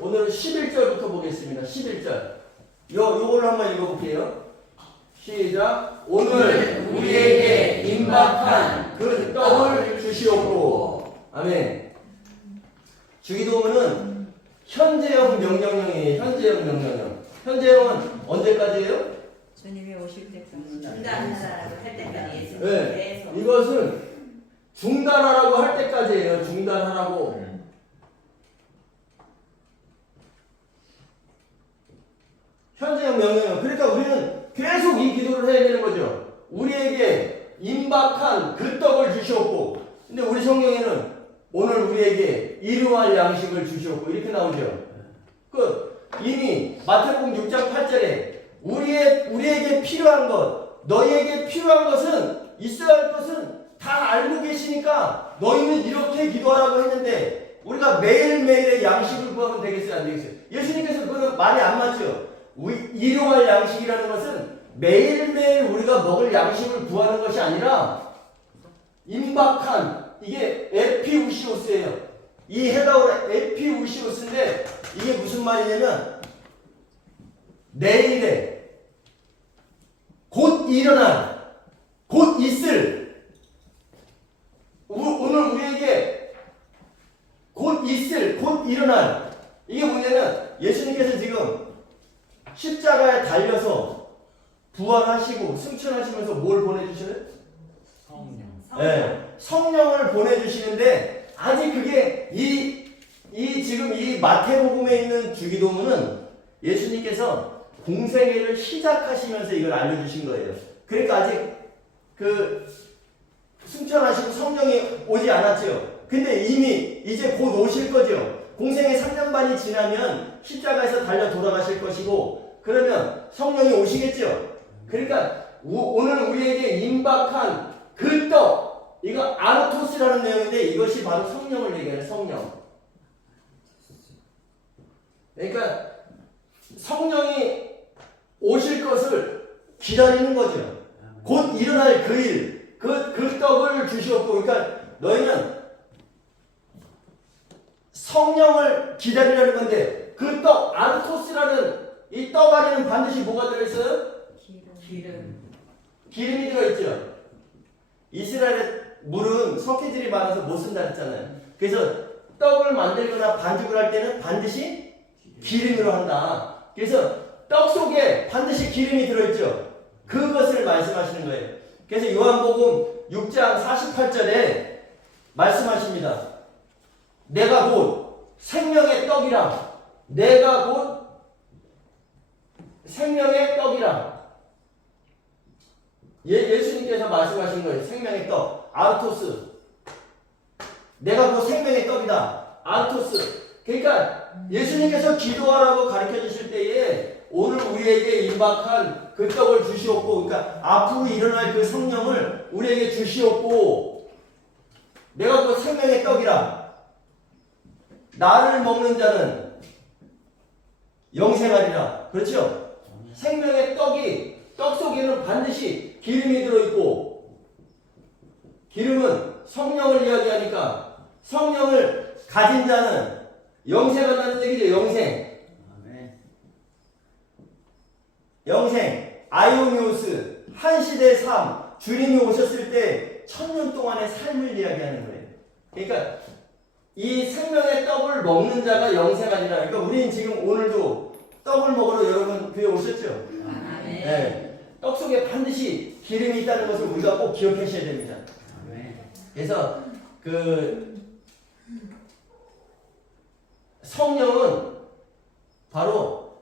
오늘은 11절부터 보겠습니다. 11절. 요거를 한번 읽어볼게요. 시작. 오늘 우리에게 임박한 그 떡을 주시옵고. 아멘. 주기도문은 현재형 명령형이에요. 현재형 명령형. 현재형은 언제까지예요? 주님이 오실 때까지. 중단하라고 할 때까지 예수님 네. 계속. 이것은 중단하라고 할 때까지예요. 중단하라고. 현재형 명령형. 그러니까 우리는 계속 이 기도를 해야 되는 거죠. 우리에게 임박한 그 떡을 주시옵고. 근데 우리 성경에는 오늘 우리에게 일용할 양식을 주시옵고 이렇게 나오죠. 이미 마태복음 6장 8절에 우리에게 필요한 것, 너희에게 필요한 것은, 있어야 할 것은 다 알고 계시니까 너희는 이렇게 기도하라고 했는데 우리가 매일매일의 양식을 구하면 되겠어요, 안 되겠어요? 예수님께서 그거는 말이 안 맞죠. 일용할 양식이라는 것은 매일매일 우리가 먹을 양식을 구하는 것이 아니라 임박한, 이게 에피우시오스예요. 이 헬라어로 에피우시오스인데 이게 무슨 말이냐면 내일에 곧 일어날, 곧 있을, 오늘 우리에게 곧 있을, 곧 일어날. 이게 뭐냐면 예수님께서 지금 십자가에 달려서 부활하시고 승천하시면서 뭘 보내주시는? 성령. 네, 성령을 보내주시는데 아직 그게 지금 이 마태복음에 있는 주기도문은 예수님께서 공생애를 시작하시면서 이걸 알려주신 거예요. 그러니까 아직 그 승천하시고 성령이 오지 않았죠. 근데 이미 이제 곧 오실 거죠. 공생애 3년 반이 지나면 십자가에서 달려 돌아가실 것이고 그러면 성령이 오시겠죠. 그러니까 오늘 우리에게 임박한 그 떡, 이거 아르토스라는 내용인데 이것이 바로 성령을 얘기하는 성령. 그러니까 성령이 오실 것을 기다리는 거죠. 곧 일어날 그 일, 그 떡을 주시옵고. 그러니까 너희는 성령을 기다리려는 건데 그 떡, 아르토스라는 이 떡 안에는 반드시 뭐가 들어있어요? 기름. 기름이 들어있죠. 이스라엘의 물은 석회질이 많아서 못 쓴다 했잖아요. 그래서 떡을 만들거나 반죽을 할 때는 반드시 기름으로 한다. 그래서 떡 속에 반드시 기름이 들어있죠. 그것을 말씀하시는 거예요. 그래서 요한복음 6장 48절에 말씀하십니다. 내가 곧 생명의 떡이라. 내가 곧 생명의 떡이라. 예수님께서 말씀하신 거예요. 생명의 떡. 아르토스. 내가 곧 생명의 떡이다. 아르토스. 그러니까 예수님께서 기도하라고 가르쳐 주실 때에 오늘 우리에게 임박한 그 떡을 주시옵고, 그러니까 앞으로 일어날 그 성령을 우리에게 주시옵고, 내가 곧 생명의 떡이라. 나를 먹는 자는 영생하리라. 그렇죠? 생명의 떡이, 떡 속에는 반드시 기름이 들어있고, 기름은 성령을 이야기하니까 성령을 가진 자는 영생한다는 얘기죠. 영생. 영생. 아이오니오스. 한시대 삶. 주님이 오셨을 때 1000년 동안의 삶을 이야기하는 거예요. 그러니까 이 생명의 떡을 먹는 자가 영생하리라. 그러니까 우리는 지금 오늘도 떡을 먹으러 여러분 교회 오셨죠? 네. 떡 속에 반드시 기름이 있다는 것을 우리가 꼭 기억하셔야 됩니다. 그래서 성령은 바로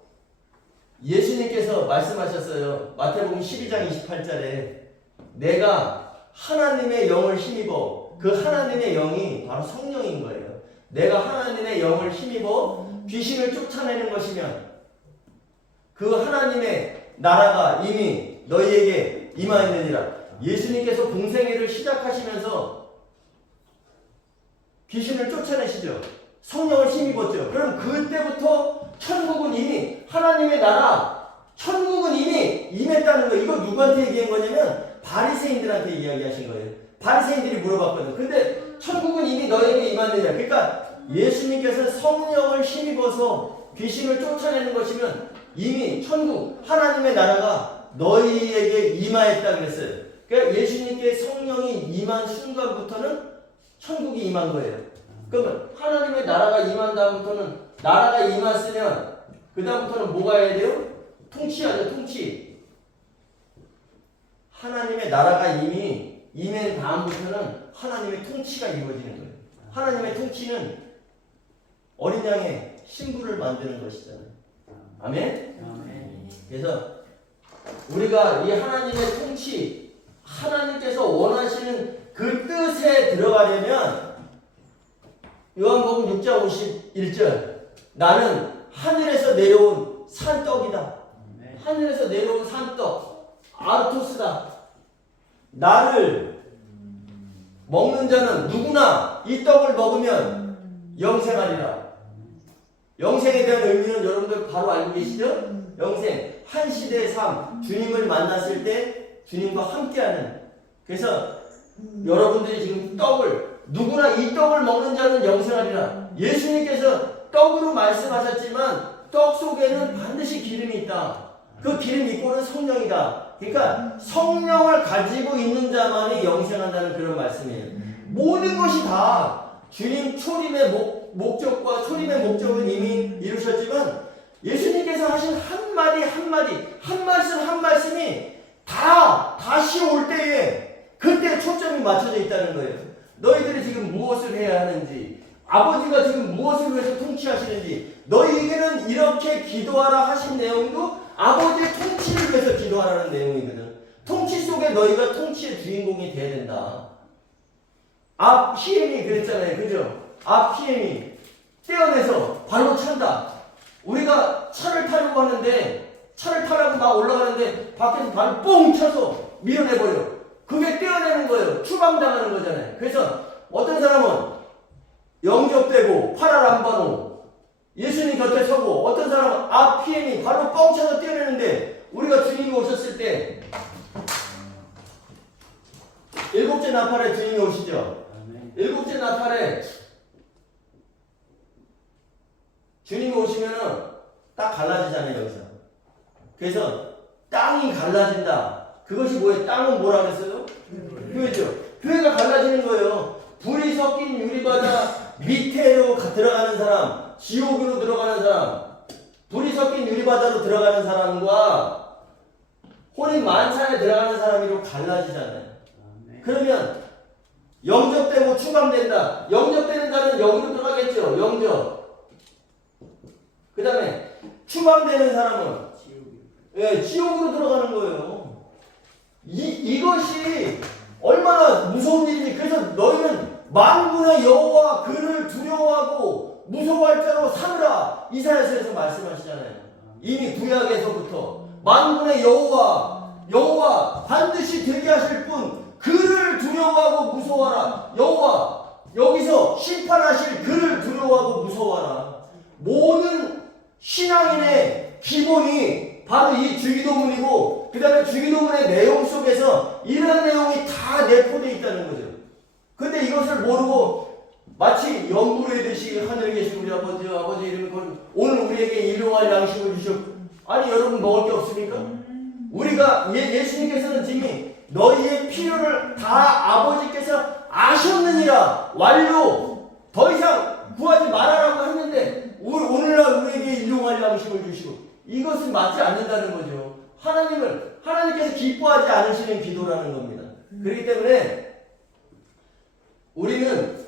예수님께서 말씀하셨어요. 마태복음 12장 28절에 내가 하나님의 영을 힘입어. 그 하나님의 영이 바로 성령인 거예요. 내가 하나님의 영을 힘입어 귀신을 쫓아내는 것이면 그 하나님의 나라가 이미 너희에게 임하였느니라. 예수님께서 공생애를 시작하시면서 귀신을 쫓아내시죠. 성령을 힘입었죠. 그럼 그때부터 천국은 이미 하나님의 나라, 천국은 이미 임했다는 거예요. 이거 누구한테 얘기한 거냐면 바리새인들한테 이야기하신 거예요. 바리새인들이 물어봤거든. 근데 천국은 이미 너에게 임했느냐. 그러니까 예수님께서 성령을 힘입어서 귀신을 쫓아내는 것이면 이미 천국 하나님의 나라가 너희에게 임하였다 그랬어요. 그러니까 예수님께 성령이 임한 순간부터는 천국이 임한 거예요. 그러면 하나님의 나라가 임한 다음부터는 나라가 임했으면 그 다음부터는 뭐가 해야 돼요? 통치하죠. 통치. 하나님의 나라가 이미 임한 다음부터는 하나님의 통치가 이루어지는 거예요. 하나님의 통치는 어린 양의 신부를 만드는 것이잖아요. 아멘? 그래서 우리가 이 하나님의 통치, 하나님께서 원하시는 그 뜻에 들어가려면 요한복음 6장 51절 나는 하늘에서 내려온 산떡이다. 하늘에서 내려온 산떡 아르토스다. 나를 먹는 자는 누구나 이 떡을 먹으면 영생하리라. 영생에 대한 의미는 여러분들 바로 알고 계시죠? 영생, 한 시대의 삶, 주님을 만났을 때 주님과 함께하는. 그래서 여러분들이 지금 떡을 누구나 이 떡을 먹는 자는 영생하리라. 예수님께서 떡으로 말씀하셨지만 떡 속에는 반드시 기름이 있다. 그 기름 이꼬는 성령이다. 그러니까 성령을 가지고 있는 자만이 영생한다는 그런 말씀이에요. 모든 것이 다 주님 초림의 목적과 초림의 목적은 이미 이루셨지만 예수님께서 하신 한마디 한마디 한 말씀 한 말씀이 다 다시 올 때에 그때 초점이 맞춰져 있다는 거예요. 너희들이 지금 무엇을 해야 하는지, 아버지가 지금 무엇을 위해서 통치하시는지, 너희에게는 이렇게 기도하라 하신 내용도 아버지의 통치를 위해서 기도하라는 내용이거든. 통치 속에 너희가 통치의 주인공이 돼야 된다. 앞 PM이 그랬잖아요. 그죠? 앞 PM이 떼어내서 발로 찬다. 우리가 차를 타려고 하는데 차를 타라고 막 올라가는데 밖에서 발을 뽕 쳐서 밀어내버려. 그게 떼어내는 거예요. 추방당하는 거잖아요. 그래서 어떤 사람은 영접되고 8알 안 받고 예수님 곁에 서고 어떤 사람은 앞 PM이 발로 뻥 쳐서 떼어내는데 우리가 주님이 오셨을 때 일곱째 나팔에 주님이 오시죠. 일곱째 나팔에 주님이 오시면은 딱 갈라지잖아요. 여기서. 그래서 땅이 갈라진다. 그것이 뭐예요? 땅은 뭐라 그랬어요? 교회죠. 교회가 갈라지는 거예요. 불이 섞인 유리바다 밑에로 들어가는 사람, 지옥으로 들어가는 사람, 불이 섞인 유리바다로 들어가는 사람과 혼인 만찬에 들어가는 사람으로 갈라지잖아요. 그러면 영접되고 추방된다. 영접되는 자는 여기로 들어가겠죠. 영접. 그 다음에 추방되는 사람은 지옥으로 들어가는 거예요. 이것이 얼마나 무서운 일인지. 그래서 너희는 만군의 여호와 그를 두려워하고 무서워할 자로 삼으라. 이사야서에서 말씀하시잖아요. 이미 구약에서부터 만군의 여호와 반드시 되게 하실 분 그를 두려워하고 무서워하라. 여호와 여기서 심판하실 그를 두려워하고 무서워하라. 모든 신앙인의 기본이 바로 이 주기도문이고 그 다음에 주기도문의 내용 속에서 이런 내용이 다 내포되어 있다는 거죠. 근데 이것을 모르고 마치 연구하듯이 하늘에 계신 우리 아버지 이름은 오늘 우리에게 일용할 양식을 주셨고 아니 여러분 먹을 게 없습니까? 우리가 예수님께서는 지금 너희의 필요를 다 아버지께서 아셨느니라 완료 더 이상 구하지 말아라고 했는데 오늘날 우리에게 일용할 양식을 주시고 이것은 맞지 않는다는 거죠. 하나님께서 기뻐하지 않으시는 기도라는 겁니다. 그렇기 때문에 우리는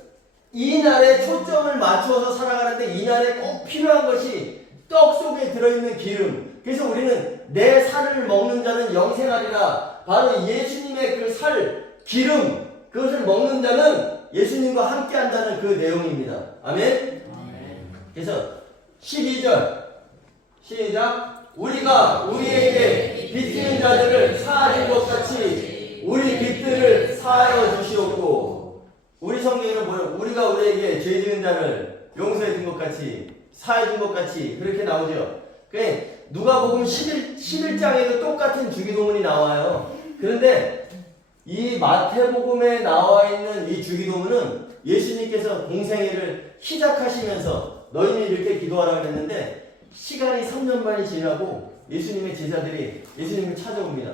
이 날에 초점을 맞춰서 살아가는데 이 날에 꼭 필요한 것이 떡 속에 들어있는 기름. 그래서 우리는 내 살을 먹는 자는 영생하리라. 바로 예수님의 그 살, 기름, 그것을 먹는 자는 예수님과 함께 한다는 그 내용입니다. 아멘? 그래서 12절 시작. 우리가 우리에게 빚지는 자들을 사하는 것 같이 우리 빚들을 사하여 주시옵고. 우리 성경에는 뭐예요? 우리가 우리에게 죄 지은 자를 용서해 준 것 같이 사해 준 것 같이 그렇게 나오죠. 누가복음 11장에도 똑같은 주기도문이 나와요. 그런데 이 마태복음에 나와 있는 이 주기도문은 예수님께서 공생애를 시작하시면서 너희는 이렇게 기도하라고 했는데 시간이 3년 만이 지나고 예수님의 제자들이 예수님을 찾아옵니다.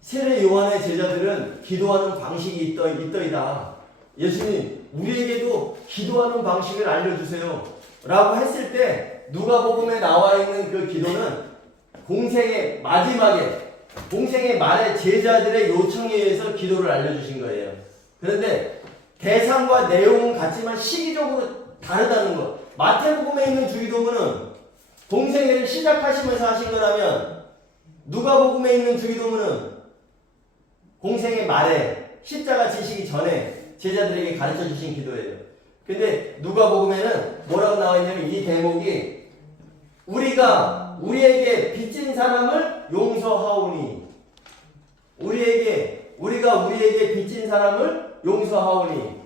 세례 요한의 제자들은 기도하는 방식이 있더이다. 예수님, 우리에게도 기도하는 방식을 알려주세요. 라고 했을 때 누가복음에 나와 있는 그 기도는 공생의 마지막에, 공생의 말에 제자들의 요청에 의해서 기도를 알려주신 거예요. 그런데 대상과 내용은 같지만 시기적으로 다르다는 것. 마태복음에 있는 주기도문은 공생애를 시작하시면서 하신 거라면 누가복음에 있는 주기도문은 공생의 말에 십자가 지시기 전에 제자들에게 가르쳐 주신 기도예요. 근데 누가복음에는 뭐라고 나와 있냐면 이 대목이 우리가 우리에게 빚진 사람을 용서하오니 우리가 우리에게 빚진 사람을 용서하오니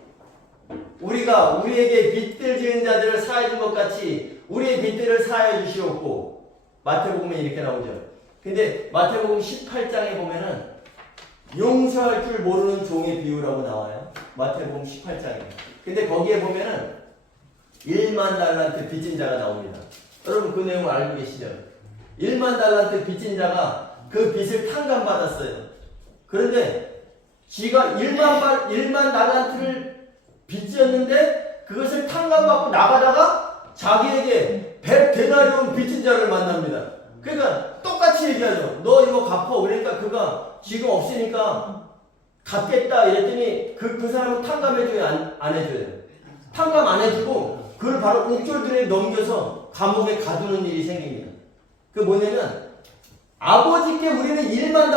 우리가 우리에게 빚들 지은 자들을 사해 준 것 같이 우리의 빚들을 사해 주시옵고 마태복음에 이렇게 나오죠. 근데 마태복음 18장에 보면은 용서할 줄 모르는 종의 비유라고 나와요. 마태복음 18장에. 근데 거기에 보면은 1만 달란트 빚진 자가 나옵니다. 여러분 그 내용을 알고 계시죠? 1만 달란트 빚진 자가 그 빚을 탕감받았어요. 그런데 지가 1만 달란트를 빚졌는데 그것을 탕감받고 나가다가 자기에게 100데나리온 빚진 자를 만납니다. 그러니까 똑같이 얘기하죠. 너 이거 갚어. 그러니까 그가 지금 없으니까 갚겠다 이랬더니 그 사람은 탕감해줘요? 안 해줘요? 탕감 안 해주고 그걸 바로 옥졸들에 넘겨서 감옥에 가두는 일이 생깁니다. 그 뭐냐면 아버지께 우리는 1만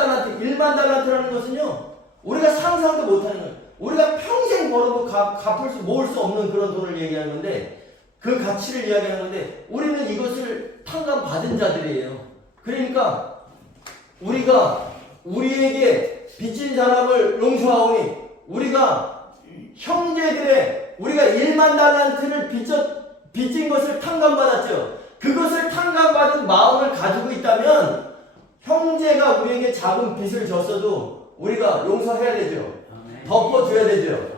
달란트라는 것은요 우리가 상상도 못하는 거예요. 우리가 평생 벌어도 모을 수 없는 그런 돈을 얘기하는 건데 그 가치를 이야기하는 건데 우리는 이것을 탕감받은 자들이에요. 그러니까 우리가 우리에게 빚진 사람을 용서하오니 우리가 형제들의 우리가 1만 달란트를 빚진 것을 탕감받았죠. 그것을 탕감받은 마음을 가지고 있다면 형제가 우리에게 작은 빚을 졌어도 우리가 용서해야 되죠. 덮어줘야 되죠.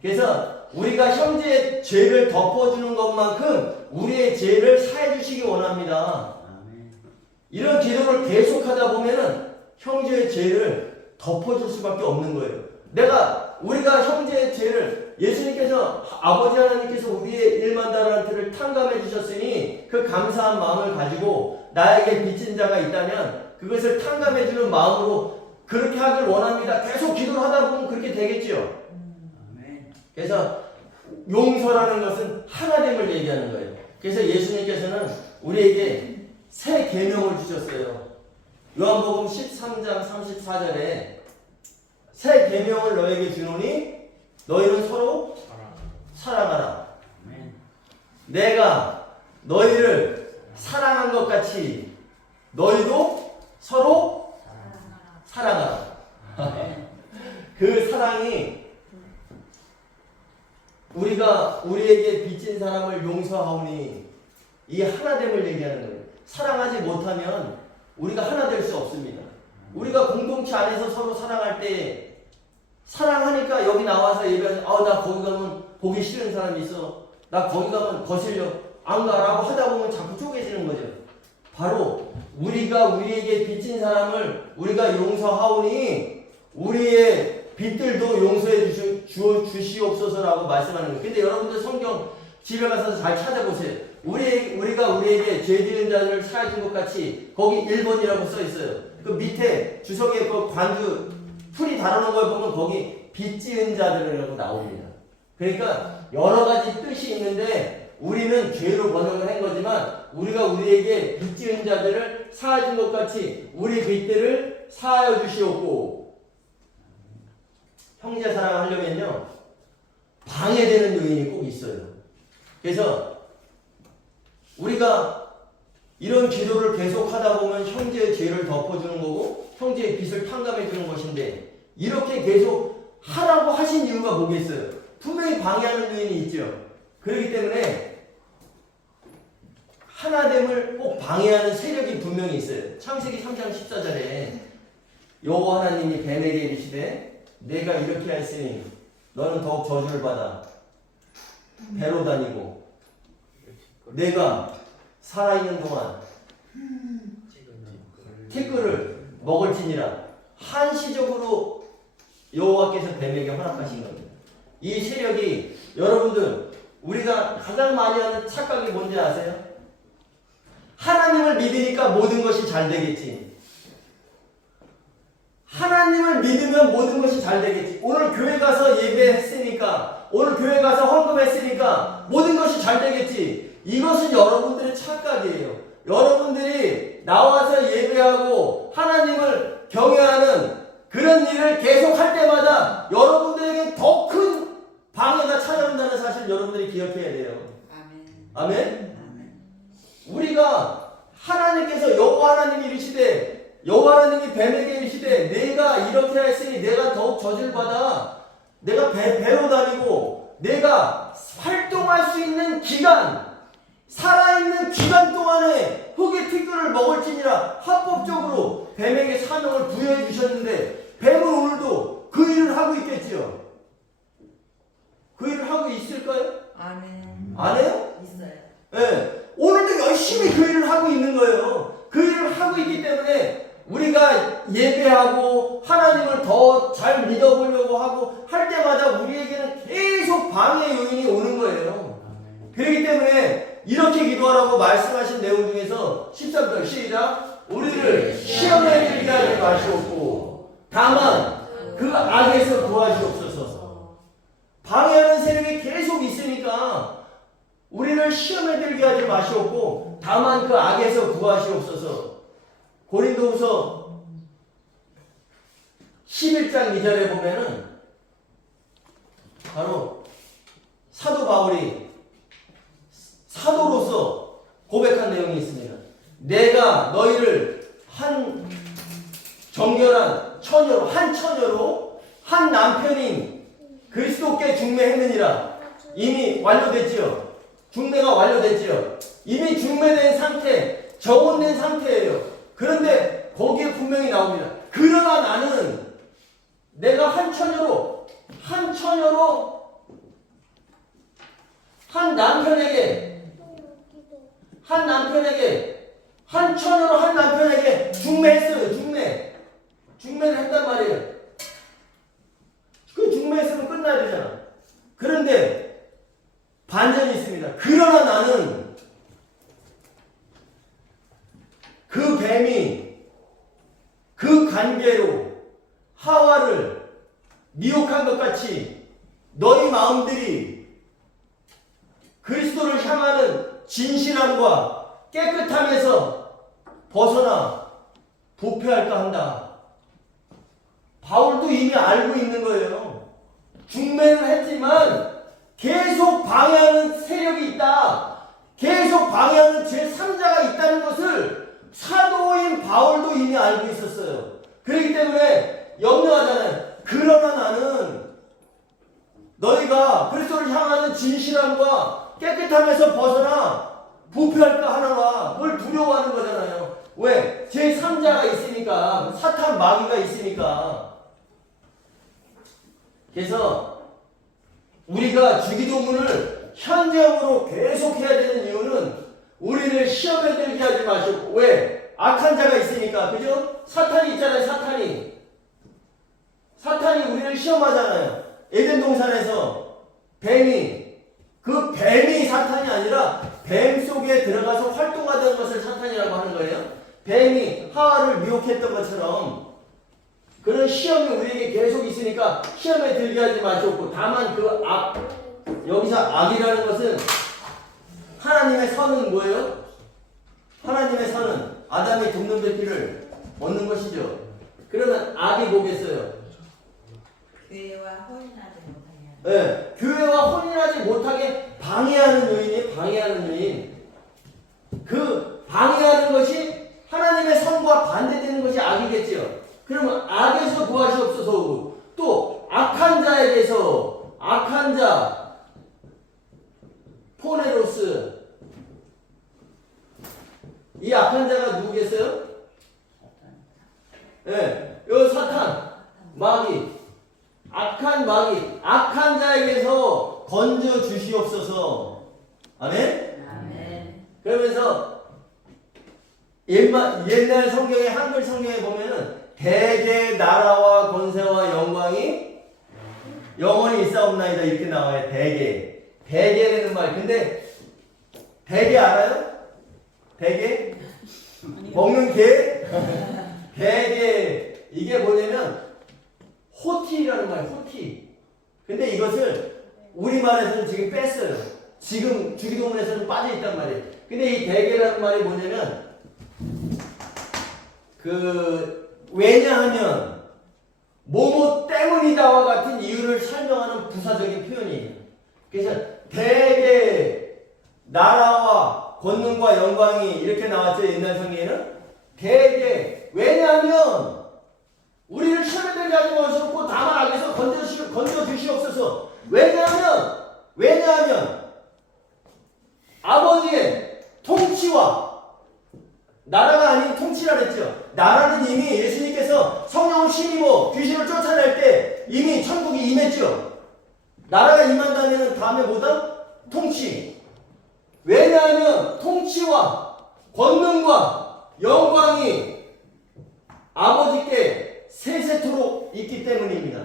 그래서 우리가 형제의 죄를 덮어주는 것만큼 우리의 죄를 사해주시기 원합니다. 이런 기도를 계속하다 보면은 형제의 죄를 덮어줄 수밖에 없는 거예요. 우리가 형제의 죄를 예수님께서 아버지 하나님께서 우리의 1만 달란트를 탕감해 주셨으니 그 감사한 마음을 가지고 나에게 빚진 자가 있다면 그것을 탕감해 주는 마음으로 그렇게 하길 원합니다. 계속 기도를 하다 보면 그렇게 되겠죠. 그래서 용서라는 것은 하나됨을 얘기하는 거예요. 그래서 예수님께서는 우리에게 새 계명을 주셨어요. 요한복음 13장 34절에 새 계명을 너에게 주노니 너희는 서로 사랑하라. 내가 너희를 사랑한 것 같이 너희도 서로 사랑하라. 그 사랑이 우리가 우리에게 빚진 사람을 용서하오니 이 하나됨을 얘기하는 거예요. 사랑하지 못하면 우리가 하나 될 수 없습니다. 우리가 공동체 안에서 서로 사랑할 때 사랑하니까 여기 나와서 예배하는 나 거기 가면 보기 싫은 사람이 있어. 나 거기 가면 거슬려. 안 가라고 하다 보면 자꾸 쪼개지는 거죠. 바로 우리가 우리에게 빚진 사람을 우리가 용서하오니 우리의 빚들도 용서해 주시옵소서라고 말씀하는 거예요. 근데 여러분들 성경 집에 가서 잘 찾아보세요. 우리가 우리에게 죄 지은 자들을 사해 준 것 같이 거기 1번이라고 써 있어요. 그 밑에 주석에 그 관주 풀이 다루는 걸 보면 거기 빚 지은 자들이라고 나옵니다. 그러니까 여러 가지 뜻이 있는데 우리는 죄로 번역을 한 거지만 우리가 우리에게 빚 지은 자들을 사해 준 것 같이 우리 빚들을 사하여 주시옵고 형제 사랑하려면요 방해되는 요인이 꼭 있어요. 그래서 우리가 이런 기도를 계속 하다 보면 형제의 죄를 덮어주는 거고 형제의 빚을 탕감해 주는 것인데 이렇게 계속 하라고 하신 이유가 뭐겠어요? 분명히 방해하는 요인이 있죠. 그렇기 때문에 하나됨을 꼭 방해하는 세력이 분명히 있어요. 창세기 3장 14절에 여호와 하나님이 뱀에게 이르시되 내가 이렇게 하였으니 너는 더욱 저주를 받아 배로 다니고 내가 살아있는 동안 티끌을 먹을지니라. 한시적으로 여호와께서 뱀에게 허락하신 겁니다. 이 세력이 여러분들 우리가 가장 많이 하는 착각이 뭔지 아세요? 하나님을 믿으니까 모든 것이 잘 되겠지. 하나님을 믿으면 모든 것이 잘 되겠지. 오늘 교회 가서 예배했으니까, 오늘 교회 가서 헌금했으니까 모든 것이 잘 되겠지. 이것은 여러분들의 착각이에요. 여러분들이 나와서 예배하고 하나님을 경외하는 그런 일을 계속 할 때마다 여러분들에게 더 큰 방해가 찾아온다는 사실 여러분들이 기억해야 돼요. 아멘. 아멘? 아멘. 우리가 하나님께서 여호와 하나님이 이르시되 여호와 하나님이 뱀에게 이르시되 내가 이렇게 했으니 내가 더욱 저주를 받아 내가 배로 다니고 내가 활동할 수 있는 기간 살아있는 기간 동안에 흙의 티끌을 먹을지니라. 합법적으로 뱀에게 사명을 부여해 주셨는데 뱀은 오늘도 그 일을 하고 있겠지요. 그 일을 하고 있을까요? 아멘. 안 해요? 있어요. 네. 오늘도 열심히 그 일을 하고 있는 거예요. 그 일을 하고 있기 때문에 우리가 예배하고 하나님을 더 잘 믿어보려고 하고 할 때마다 우리에게는 계속 방해 요인이 오는 거예요. 그렇기 때문에 이렇게 기도하라고 말씀하신 내용 중에서 13절 시작. 우리를 시험에 들게 하지 마시옵고 다만 그 악에서 구하시옵소서. 방해하는 세력이 계속 있으니까 우리를 시험에 들게 하지 마시옵고 다만 그 악에서 구하시옵소서. 고린도후서 11장 2절에 보면은 바로 사도 바울이 사도로서 고백한 내용이 있습니다. 내가 너희를 한 정결한 처녀로 한 처녀로 한 남편인 그리스도께 중매했느니라. 이미 완료됐지요. 중매가 완료됐지요. 이미 중매된 상태, 정혼된 상태예요. 그런데 거기에 분명히 나옵니다. 그러나 나는 내가 한 처녀로 한 처녀로 한 남편에게 중매했어요. 중매를 했단 말이에요. 그 중매했으면 끝나야 되잖아. 그런데 반전이 있습니다. 그러나 나는 그 뱀이 그 관계로 하와를 미혹한 것 같이 너희 마음들이 그리스도를 향하는 진실함과 깨끗함에서 벗어나 부패할까 한다. 바울도 이미 알고 있는 거예요. 중매를 했지만 계속 방해하는 세력이 있다. 계속 방해하는 제3자가 있다는 것을 사도인 바울도 이미 알고 있었어요. 그렇기 때문에 염려하잖아요. 그러나 나는 너희가 그리스도를 향하는 진실함과 깨끗함에서 벗어나 부패할까 하나가 그걸 두려워하는 거잖아요. 왜? 제3자가 있으니까, 사탄 마귀가 있으니까. 그래서 우리가 주기도문을 현재형으로 계속 해야 되는 이유는 우리를 시험에 들게 하지 마시고. 왜? 악한 자가 있으니까. 그죠? 사탄이 있잖아요. 사탄이 우리를 시험하잖아요. 에덴 동산에서 그 뱀이 사탄이 아니라 뱀 속에 들어가서 활동하던 것을 사탄이라고 하는 거예요. 뱀이 하와를 미혹했던 것처럼 그런 시험이 우리에게 계속 있으니까 시험에 들게 하지 마시고 다만 그 악, 여기서 악이라는 것은 하나님의 선은 뭐예요? 하나님의 선은 아담이 돕는 배필을 얻는 것이죠. 그러면 악이 뭐겠어요? 교회와 혼인하지 못하게 하는. 네, 교회와 혼인하지 못하게 방해하는 요인이 방해하는 요인. 그 방해하는 것이 하나님의 선과 반대되는 것이 악이겠지요. 그러면 악에서 구하시옵소서. 또 악한 자에게서 악한 자 포네로스 이 악한 자가 누구겠어요? 예, 네, 요 사탄 마귀 악한 아멘? 아멘. 그러면서 옛날 성경에 한글 성경에 보면은 대개 나라와 권세와 영광이 영원히 있사옵나이다 이렇게 나와요. 대개라는 말. 근데 대개 알아요? 대개? 먹는 개? 대개. 이게 뭐냐면 호티라는 말. 호티. 근데 이것을 우리말에서는 지금 뺐어요. 지금 주기도문에서는 빠져 있단 말이에요. 근데 이 대개라는 말이 뭐냐면 왜냐하면 뭐뭐 때문이다와 같은 이유를 설명하는 부사적인 표현이에요. 그래서 대개 나라와 권능과 영광이 이렇게 나왔죠. 옛날 성경에는 대개. 왜냐하면 우리를 시험에 들게 하지 마시고 다만 악에서 건져 주시옵소서. 왜냐하면 아버지의 통치와 나라가 아닌 통치라 그랬죠. 나라는 이미 예수님께서 성령을 힘입어 귀신을 쫓아낼 때 이미 천국이 임했죠. 나라가 임한다면 다음에 뭐다? 통치. 왜냐하면 통치와 권능과 영광이 아버지께 세세토록 있기 때문입니다.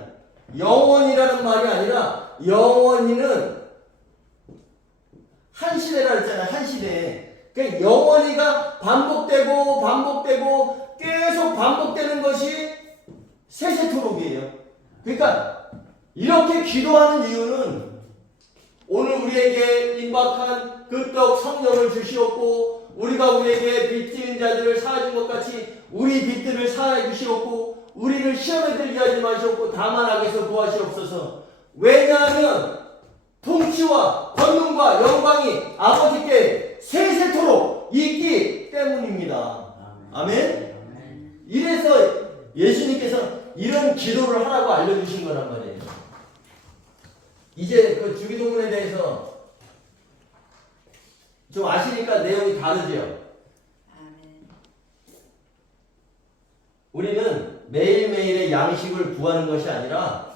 영원이라는 말이 아니라 영원히는 한 시대라 했잖아요. 한 시대에. 그러니까 영원히가 반복되고 계속 반복되는 것이 세세토록이에요. 그러니까 이렇게 기도하는 이유는 오늘 우리에게 임박한 그 떡 성령을 주시옵고 우리가 우리에게 빚진 자들을 사하신 것 같이 우리 빚들을 사하여 주시옵고 우리를 시험에 들게 하지 마시옵고 다만 악에서 구하시옵소서. 왜냐하면 통치와 권능과 영광이 아버지께 세세토록 있기 때문입니다. 아멘? 이래서 예수님께서 이런 기도를 하라고 알려주신 거란 말이에요. 이제 그 주기도문에 대해서 좀 아시니까 내용이 다르죠? 아멘. 우리는 매일매일의 양식을 구하는 것이 아니라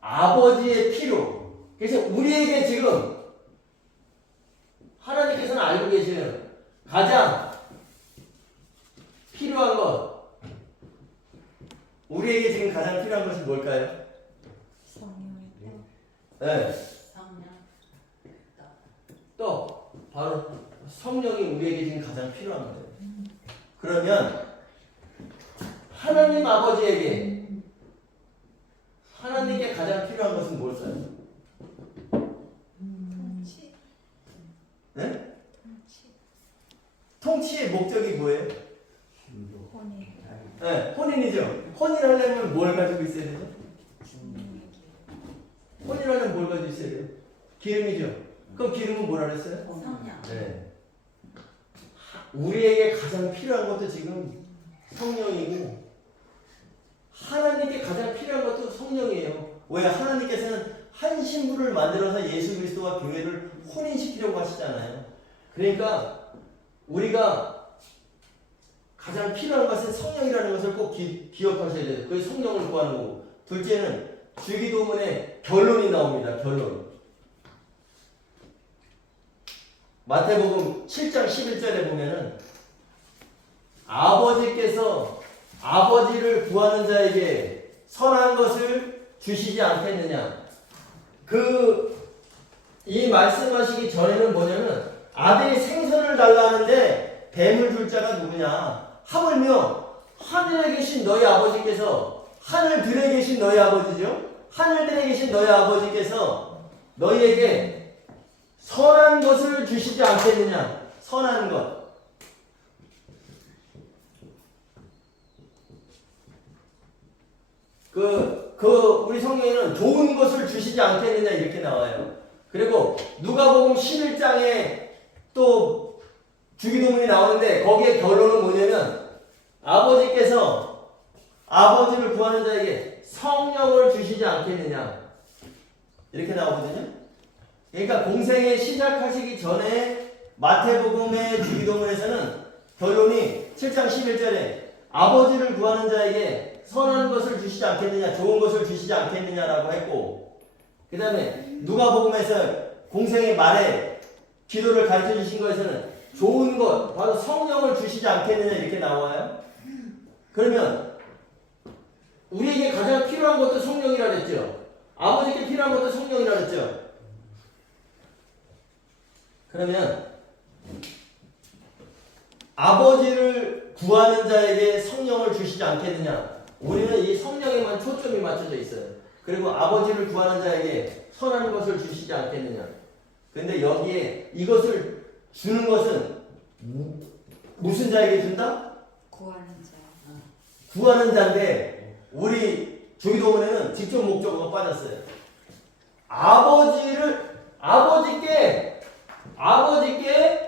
아버지의 피로. 그래서 우리에게 지금 하나님께서는 알고 계시는 가장 필요한 것, 우리에게 지금 가장 필요한 것이 뭘까요? 성령의 네, 성령. 떡. 바로 성령이 우리에게 지금 가장 필요한 거예요. 그러면 하나님 아버지에게 하나님께 가장 필요한 것은 뭘까요? 통치. 네? 통치의 목적이 뭐예요? 혼인. 네, 혼인이죠. 혼인하려면 뭘 가지고 있어야 되죠? 혼인하려면 뭘 가지고 있어야 돼요? 기름이죠. 그럼 기름은 뭐라 그랬어요? 성령. 네. 우리에게 가장 필요한 것도 지금 성령이고 하나님께 가장 필요한 것도 성령이에요. 왜? 하나님께서는 한 신부를 만들어서 예수 그리스도와 교회를 혼인시키려고 하시잖아요. 그러니까 우리가 가장 필요한 것은 성령이라는 것을 꼭 기억하셔야 돼요. 그게 성령을 구하는 거고. 둘째는 주기도문에 결론이 나옵니다. 결론. 마태복음 7장 11절에 보면은 아버지께서 아버지를 구하는 자에게 선한 것을 주시지 않겠느냐. 이 말씀하시기 전에는 뭐냐면 아들이 생선을 달라는데 뱀을 줄 자가 누구냐. 하물며 하늘에 계신 너희 아버지께서 하늘들에 계신 너희 아버지죠. 하늘들에 계신 너희 아버지께서 너희에게 선한 것을 주시지 않겠느냐. 선한 것. 우리 성경에는 좋은 것을 주시지 않겠느냐 이렇게 나와요. 그리고 누가복음 11장에 또 주기도문이 나오는데 거기에 결론은 뭐냐면 아버지께서 아버지를 구하는 자에게 성령을 주시지 않겠느냐 이렇게 나오거든요. 그러니까 공생에 시작하시기 전에 마태복음의 주기도문에서는 결론이 7장 11절에 아버지를 구하는 자에게 선한 것을 주시지 않겠느냐, 좋은 것을 주시지 않겠느냐라고 했고, 그 다음에 누가복음에서 공생의 말에 기도를 가르쳐 주신 것에서는 좋은 것, 바로 성령을 주시지 않겠느냐 이렇게 나와요. 그러면 우리에게 가장 필요한 것도 성령이라 그랬죠. 아버지께 필요한 것도 성령이라 그랬죠. 그러면 아버지를 구하는 자에게 성령을 주시지 않겠느냐. 우리는 이 성령에만 초점이 맞춰져 있어요. 그리고 아버지를 구하는 자에게 선한 것을 주시지 않겠느냐. 근데 여기에 이것을 주는 것은 무슨 자에게 준다? 구하는 자. 구하는 자인데 우리 조기도문에는 직접 목적어가 빠졌어요. 아버지께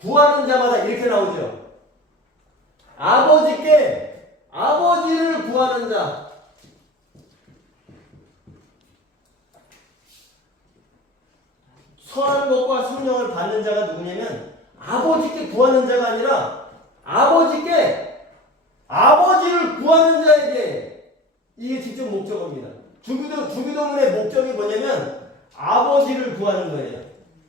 구하는 자마다 이렇게 나오죠. 아버지를 구하는 자. 선한 것과 성령을 받는 자가 누구냐면 아버지께 구하는 자가 아니라 아버지를 구하는 자에게 이게 직접 목적어입니다. 주기도문의 목적이 뭐냐면 아버지를 구하는 거예요.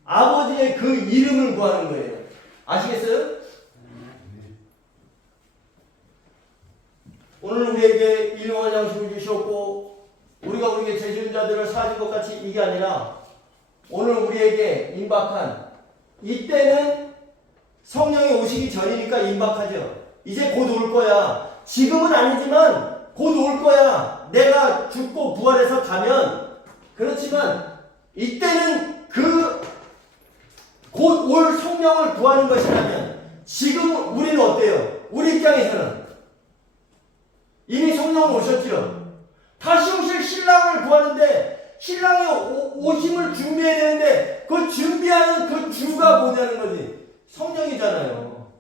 아버지의 그 이름을 구하는 거예요. 아시겠어요? 오늘 우리에게 일용할 양식을 주셨고 우리가 우리에게 죄 지은 자들을 사하신 것 같이 이게 아니라 오늘 우리에게 임박한 이때는 성령이 오시기 전이니까 임박하죠. 이제 곧 올 거야. 지금은 아니지만 곧 올 거야. 내가 죽고 부활해서 가면. 그렇지만 이때는 그 곧 올 성령을 구하는 것이라면 지금 우리는 어때요? 우리 입장에서는 이미 성령은 오셨죠. 다시 오실 신랑을 구하는데 신랑이 오심을 준비해야 되는데 그 준비하는 그 주가 뭐냐는 거지. 성령이잖아요.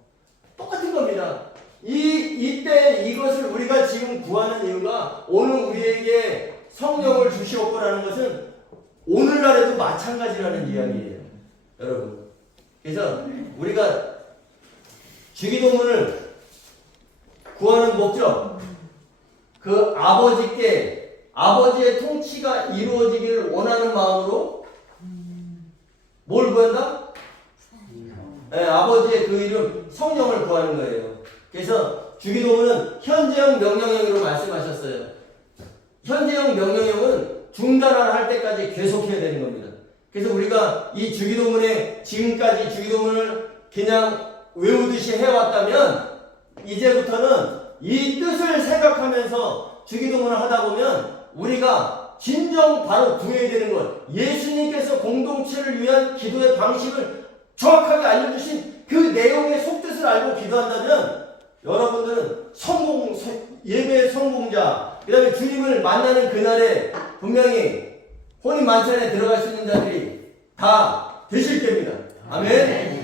똑같은 겁니다. 이때 이것을 우리가 지금 구하는 이유가 오늘 우리에게 성령을 주시옵고라는 것은 오늘날에도 마찬가지라는 이야기예요. 여러분. 그래서 우리가 주기도문을 구하는 목적, 그 아버지의 통치가 이루어지기를 원하는 마음으로 뭘 구한다? 네, 아버지의 그 이름 성령을 구하는 거예요. 그래서 주기도문은 현재형 명령형으로 말씀하셨어요. 현재형 명령형은 중단을 할 때까지 계속해야 되는 겁니다. 그래서 우리가 이 주기도문에 지금까지 주기도문을 그냥 외우듯이 해왔다면 이제부터는 이 뜻을 생각하면서 주기도문을 하다 보면 우리가 진정 바로 구해야 되는 것, 예수님께서 공동체를 위한 기도의 방식을 정확하게 알려주신 그 내용의 속뜻을 알고 기도한다면 여러분들은 예배의 성공자, 그 다음에 주님을 만나는 그날에 분명히 혼인 만찬에 들어갈 수 있는 자들이 다 되실 겁니다. 아멘.